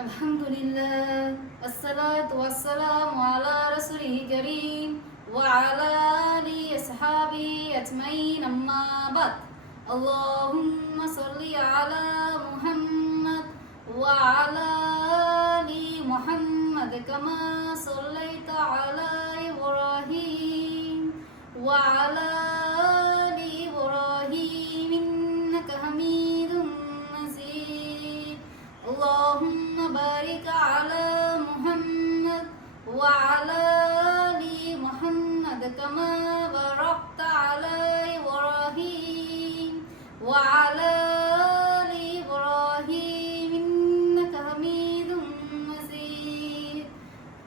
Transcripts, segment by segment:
Alhamdulillah, wassalatu wassalamu ala rasulih kareem wa ala alihi ashabihi ajmain amma ba'd. Allahumma salli ala Muhammad wa ala ali Muhammad kama sallaita ala Ibrahim wa ala ali Ibrahim innaka Hamidum Majid. Allahumma barik ala Muhammad wa ala ali Muhammad kama barakta ala Ibrahim wa ala ali Ibrahim innaka Hamidum Majid.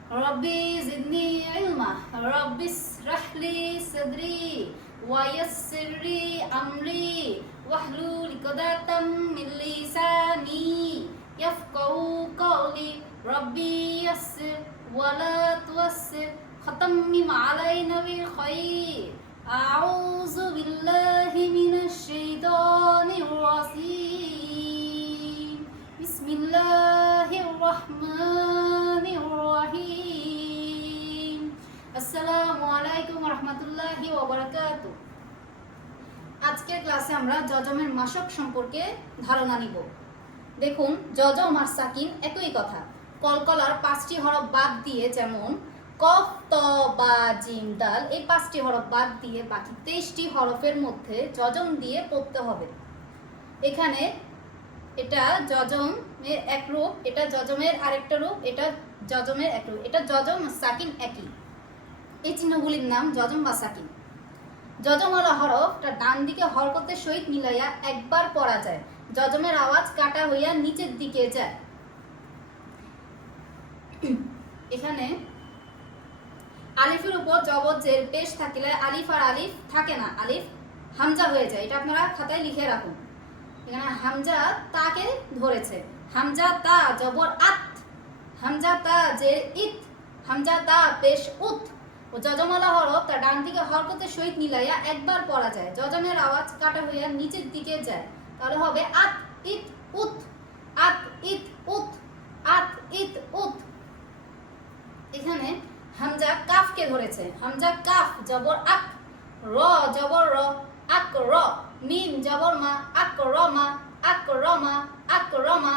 Rabbi zidni ilma, Rabbi ishrah li sadri wa yassir li amri wahlul 'uqdatam min lisani yafqahu qawli. Rabbi yassir wa la tuwassir khatammim alayna bil khair. A'udzu billahi minash shaitanir rajim. Bismillahir rahmanir rahim. Assalamu আলাইকুম রহমতুল্লাহি ওয়া বারাকাতুহু। আজকের ক্লাসে আমরা যজমের মাসক সম্পর্কে ধারণা নিব। দেখুন, যজম আর সাকিন একই কথা। কলকলার 5টি হরফ বাদ দিয়ে, যেমন কফ, ত, বা, জিম, দাল, এই 5টি হরফ বাদ দিয়ে বাকি 23টি হরফের মধ্যে যজম দিয়ে পড়তে হবে। এখানে এটা যজমের এক রূপ, এটা যজমের আরেকটা রূপ, এটা যজমের এক রূপ, এটা যজম সাকিন একই। এই চিহ্নগুলির নাম যজম বা সাকিন। যজমওয়ালা হরফটা ডান দিকে হরকতের সহিত মিলাইয়া একবার পড়া যায়। যজমের আওয়াজ কাটা হইয়া নিচের দিকে যায়। এখানে আলিফের উপর জবর জের পেশ থাকিলে আলিফ আর আলিফ থাকে না, আলিফ হামজা হয়ে যায়। এটা আপনারা খাতায় লিখে রাখুন। এখানে হামজা তাকে ধরেছে, হামজা তা জবর আত, হামজা তা জের ইত, হামজা তা পেশ উত। ও যজমওয়ালা হরফ তার ডান দিকে হরকতের সহিত মিলাইয়া একবার পড়া যায়। যজমের আওয়াজ কাটা হইয়া নিচের দিকে যায়, তাহলে হবে আত ইত উত, আত ইত উত, আত ইত উত। এখানে হামজা কাফকে ধরেছে, হামজা কাফ জবর আক, র জবর র, আক র, মিম জবর মা, আক র মা, আক র মা, আক র মা।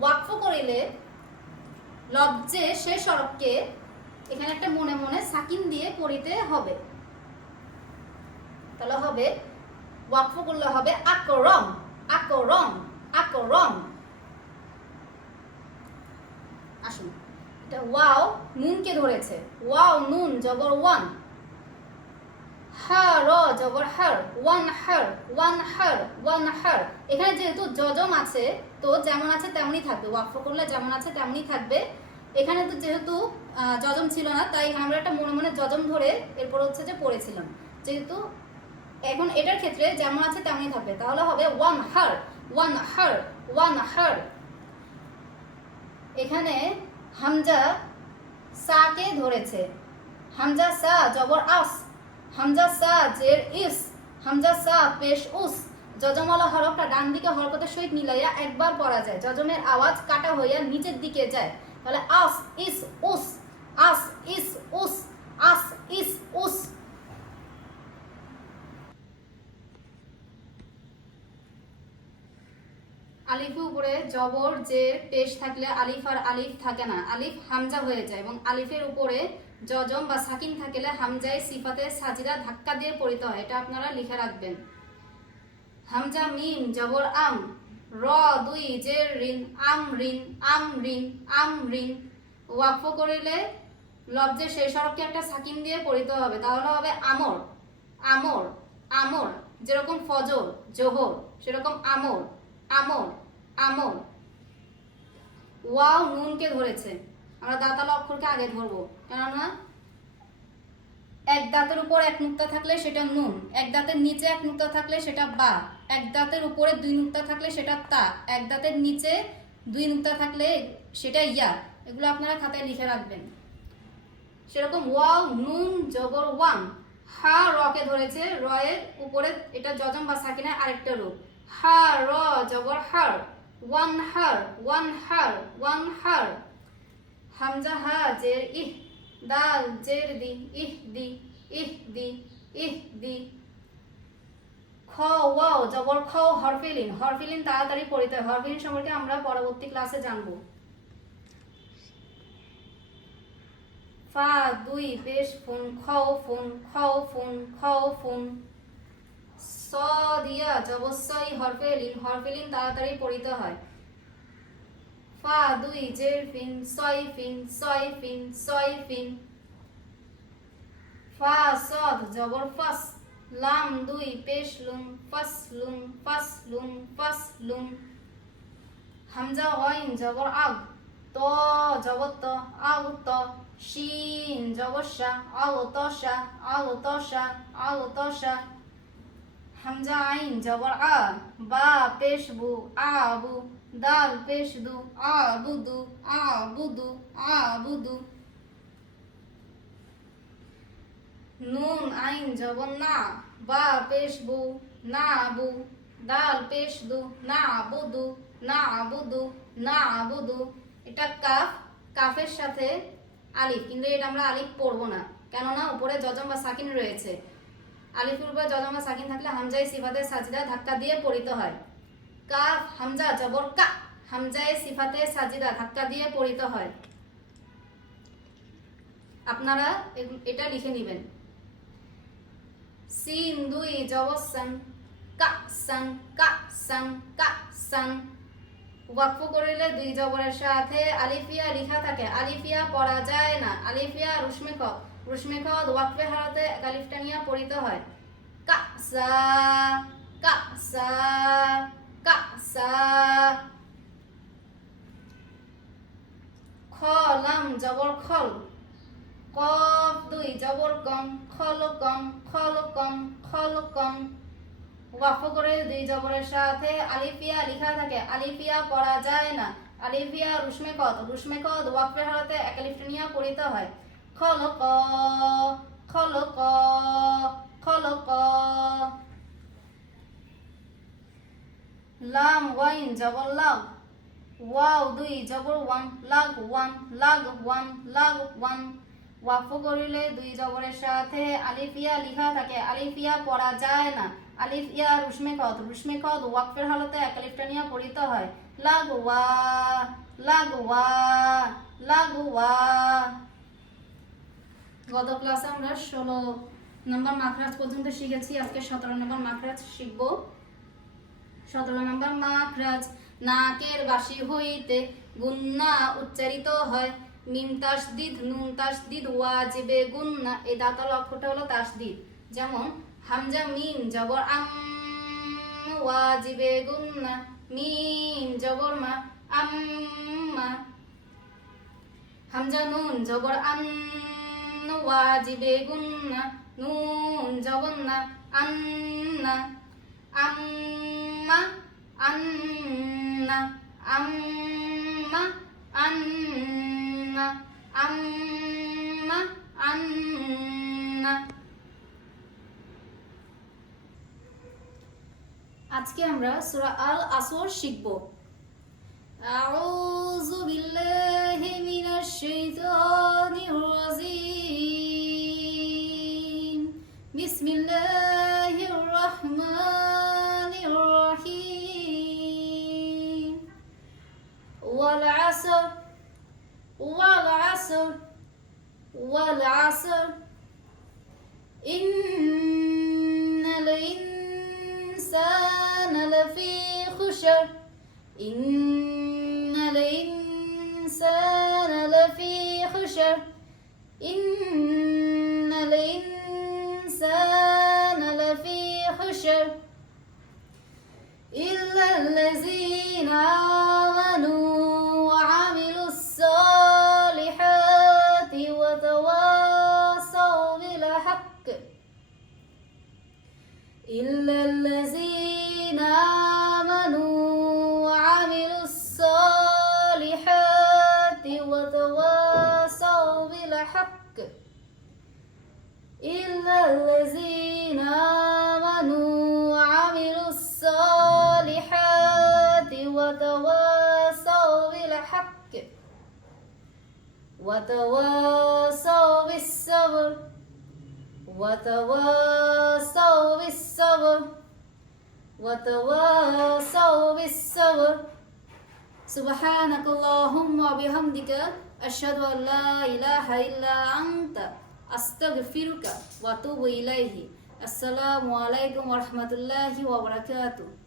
ওয়াকফ করিলে লফজে শেষ হরফকে এখানে একটা মনে মনে সাকিন দিয়ে পড়িতে হবে। তাহলে হবে, ওয়াকফ করলে হবে আকরম, আকরম, আকরম। আসুন, এটা ওয়াও নুনকে ধরেছে, ওয়াও নুন জবর ওয়ান, হা র জবর হার, ওয়ান হার, ওয়ান হার, ওয়ান হার। এখানে যেহেতু যজম আছে, তো যেমন আছে তেমনই থাকবে, ওয়াকফ করলে যেমন আছে তেমনই থাকবে। এখানে তো যেহেতু যজম ছিল না, তাই আমরা একটা মনে মনে যজম ধরে এরপর হচ্ছে যে পড়েছিলাম। যেহেতু এখন এটার ক্ষেত্রে যেমন আছে তেমনই থাকবে, তাহলে হবে ওয়ান হার, ওয়ান হার, ওয়ান হার। এখানে হামজা সাকে ধরেছে, হামজা সা জবর আস, হামজা সা জের ইস, হামজা সা পেশ উস। যজমওয়ালা হরফটা ডান দিকে হরকতের সহিত মিলাইয়া একবার পড়া যায়। যজমের আওয়াজ কাটা হইয়া নিচের দিকে যায়, তাহলে আস ইস উস, আস ইস উস, আস ইস উস। আলিফের উপরে জবর জের পেশ থাকলে আলিফ আর আলিফ থাকে না, আলিফ হামজা হয়ে যায়। এবং আলিফের উপরে যজম বা সাকিন থাকলে হামজায় সিফাতে সাজিদা ধাক্কা দিয়ে পড়িতে হয়। এটা আপনারা লিখে রাখবেন। হামজা মিম জবর আম, র দুই জের রিন, আম রিন, আম রিন, আম রিন। ওয়াকফ করিলে লফজের শেষ হরফকে একটা সাকিন দিয়ে পড়িতে হবে, তাহলে হবে আমর, আমর, আমর। যেরকম ফজর জোহর, সেরকম আমর, আমর, আমর। ওয়াও নুনকে ধরেছে, আমরা দাঁতাল অক্ষরকে আগে ধরবো, কেননা এক দাঁতের উপর এক নুক্তা থাকলে সেটা নুন, এক দাঁতের নিচে এক নুক্তা থাকলে সেটা বা, এক দাঁতের উপরে 2 নুক্তা থাকলে সেটা তা, এক দাঁতের নিচে 2 নুক্তা থাকলে সেটা ইয়া। এগুলো আপনারা খাতায় লিখে রাখবেন। সেরকম ওয়াও নুন জবর ওয়ান, হা রকে ধরেছে, র এর উপরে এটা যজম বা সাকিনের আরেকটা রূপ, হা র জবর হার, ওয়ানহার ওয়ানহার ওয়ানহার। হামজা হা জের ইহ, দাল জের দি, ইহদি ইহদি ইহদি। খ ওয়াও জবর খ, হরফিলিন, হরফিলিন তাড়াতাড়ি পড়িতে হয়। হরফিলিন সম্পর্কে আমরা পরবর্তী ক্লাসে জানবো। ফা দুই পেশ ফুন, খাউফুন খাউফুন খাউফুন। স দিয়া জবসই, হরফিলিন, হরফিলিন তাড়াতাড়ি পড়িতে হয়। ফা দুই জের ফিন, সয়ফিন সয়ফিন সয়ফিন। ফা সদ জবর ফাস, লাম দুই পেশ লুম, ফাসলুম ফাসলুম ফাসলুম। হামজা গইন জবর আগ, ত জবর ত, আগ ত। শিন জবর শা, আগ তশা আগ তশা আগ তশা। হামজা আইন জবর আ, বা পেশ বু, আবু। দাল পেশ দু, আবুদু আবুদু আবুদু। নুন আইন জবর না, বা পেশ বু, না বু। দাল পেশ দু, না বুদু না বুদু না বুদু। এটা কাফ, কাফের সাথে আলিফ, কিন্তু এটা আমরা আলিফ পড়বো না, কেননা উপরে জজম বা সাকিন রয়েছে। আলিফের উপরে জজম বা সাকিন থাকলে হামজায়ে সিফাতে সাজিদা ধাক্কা দিয়ে পড়িতে হয়। কাফ হামজা জবর কা, হামজায়ে সিফাতে সাজিদা ধাক্কা দিয়ে পড়িতে হয়। আপনারা এটা লিখে নেবেন। সিন দুই জবর সান, কা সান কা সান কা সান। ওয়াকফ করিলে দুই জবরের সাথে আলিফিয়া লিখা থাকে, আলিফিয়া পড়া যায় না। আলিফিয়া রুশমে খ, রুশমে খ ওয়াকফে হারাতে এক আলিফটা নিয়ে পড়িতে হয়। কা সা কা সা কা সা। খ লাম জবর খল, কফ দুই জবর কম, খল কম খল কম খল কম। ওয়াকফ করে দুই জবরের সাথে আলিফিয়া লিখা থাকে, আলিফিয়া পড়া যায় না। আলিফিয়া রুশমে কদ, রুশমে কদ ওয়াকফে হারাতে এক আলিফটা নিয়ে পড়িতে হয়। খল ক খল ক খল ক। লাম ওয়াইন জবর লাগ, ওয়াও দুই জবর ওয়ান, লাগ ওয়ান লাগ ওয়ান লাগ ওয়ান। ওয়াকফ করিলে দুই জবরের সাথে আলিফিয়া লিখা থাকে, আলিফিয়া পড়া যায় না। আলিফিয়া রুশমে কদ, রুশমে কদ ওয়াকফের হালতে এক আলিফটা নিয়ে পড়িতে হয়। লাগ ওয়া লাগ ওয়া লাগ ওয়া। গত ক্লাসে আমরা 16 নম্বর মাখরাজ পর্যন্ত শিখেছি, আজকে 17 নম্বর মাখরাজ শিখব। 17 নম্বর মাখরাজ। নাকের বাসি হইতে গুন্না উচ্চারিত হয়। মিম তাসদিদ নুন তাসদিদ ওয়াজিবে গুন্না, এই দাঁতাল অক্ষরটা হলো তাসদিদ। যেমন হামজা মিম জবর আম, ওয়াজিবে গুন্না। মিম জবর মা, আম্মা। হামজা নুন জবর আন, ওয়াজিবে গুন্না। নুন জবর না, আন্না। আম্মা আন্না আম্মা আন্না আম্মা আন্না। আজকে আমরা সূরা আল আসর শিখব। আউযু বিল্লাহি মিনাশ শাইতানির রাজিম। বিসমিল্লাহির রাহমানির রাহিম। ওয়াল আসর ওয়াল আসর ওয়াল আসর। ইন্নাল ইনসানা লাফি খুসর। ইন্নাল ইনসানা লাফি খুসর। ইন্নাল ইনসানা লাফি খুসর ইল্লাল্লাযীনা আমানু ওয়া আমিলুস সালিহাতি ওয়া তাওয়াসাউ বিল হক্ক। ইল্লাল্লাযীনা আমানু ওয়া আমিলুস সালিহাতি ওয়া তাওয়াসাউ বিল হক্ক। ইল্লাল্লাযীনা আমানু ওয়া আমিলুস সালিহাতি ওয়া তাওয়াসাউ بالحق وتواصوا بالصبر وتواصوا بالصبر وتواصوا بالصبر سبحانك اللهم وبحمدك أشهد أن لا إله إلا أنت أستغفرك وأتوب إليه السلام عليكم ورحمة الله وبركاته